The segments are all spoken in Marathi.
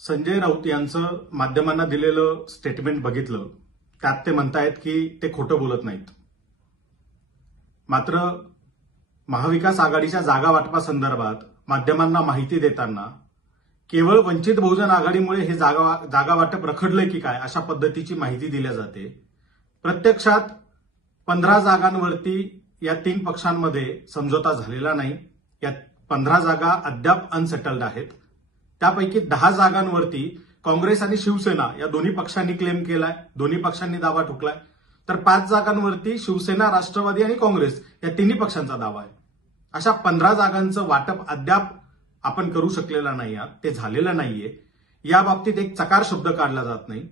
संजय राऊत यांचं माध्यमांना दिलेलं स्टेटमेंट बघितलं, त्यात ते म्हणतायत की ते खोटं बोलत नाहीत. मात्र महाविकास आघाडीच्या जागा वाटपासंदर्भात माध्यमांना माहिती देताना केवळ वंचित बहुजन आघाडीमुळे हे जागा वाटप रखडलंय की काय अशा पद्धतीची माहिती दिली जाते. प्रत्यक्षात 15 जागांवरती या 3 पक्षांमध्ये समझोता झालेला नाही. या 15 जागा अद्याप अनसेटल्ड आहेत. त्यापैकी 10 जागांवरती काँग्रेस आणि शिवसेना या दोन्ही पक्षांनी क्लेम केलाय, दोन्ही पक्षांनी दावा ठोकलाय. तर 5 जागांवरती शिवसेना, राष्ट्रवादी आणि काँग्रेस या तिन्ही पक्षांचा दावा आहे. अशा 15 जागांचं वाटप अद्याप आपण करू शकलेलं नाही आहात, ते झालेलं नाहीये. या बाबतीत एक चकार शब्द काढला जात नाही.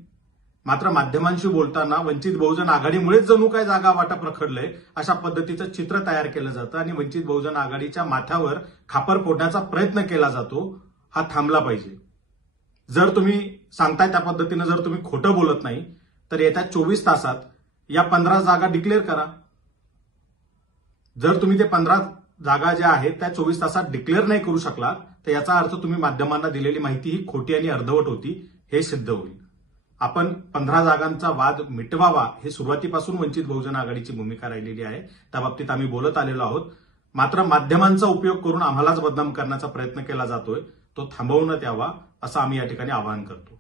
मात्र माध्यमांशी बोलताना वंचित बहुजन आघाडीमुळेच जणू काय जागा वाटप रखडलंय अशा पद्धतीचं चित्र तयार केलं जातं आणि वंचित बहुजन आघाडीच्या माथ्यावर खापर फोडण्याचा प्रयत्न केला जातो. हा थांबला पाहिजे. जर तुम्ही सांगताय त्या पद्धतीनं जर तुम्ही खोटं बोलत नाही तर येत्या 24 तासात या 15 जागा डिक्लेअर करा. जर तुम्ही ते 15 जागा ज्या आहेत त्या 24 तासात डिक्लेअर नाही करू शकला तर याचा अर्थ तुम्ही माध्यमांना दिलेली माहिती ही खोटी आणि अर्धवट होती हे सिद्ध होईल. आपण 15 जागांचा वाद मिटवावा हे सुरुवातीपासून वंचित बहुजन आघाडीची भूमिका राहिलेली आहे. त्या बाबतीत आम्ही बोलत आलेलो आहोत. मात्र माध्यमांचा उपयोग करून आम्हालाच बदनाम करण्याचा प्रयत्न केला जातोय, तो थांबवण्यात यावा असं आम्ही या ठिकाणी आवाहन करतो.